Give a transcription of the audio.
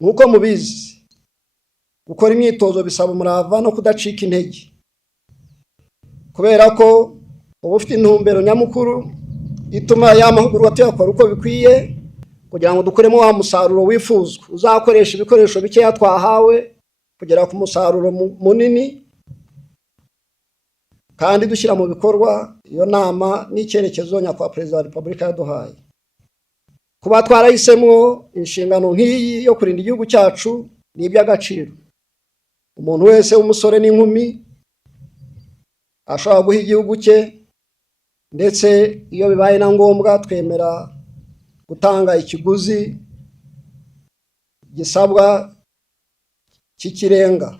nkuko mubizi gukora imyitozo bisaba umurava no kudacika intege, kubera ko uba ufite intumbero nyamukuru ituma y'amahugurwa tuyakora uko bikwiye kugira ngo dukuremo wa musaruro wifuzwa uzakoresha ibikoresho bikeya twahawe kugera ku musaruro munini, kandi dushyira mu bikorwa iyo nama n'icyerekezo nyakubahwa Perezida wa Repubulika yaduhaye. Kuba twarahisemo inshingano nk'iyi yo kurinda igihugu cyacu ni iby'agaciro. Umuntu wese w'umusore n'inkumi ashobora guha igihugu cye, ndetse iyo bibaye na ngombwa twemera gutanga ikiguzi gisabwa cy'ikirenga.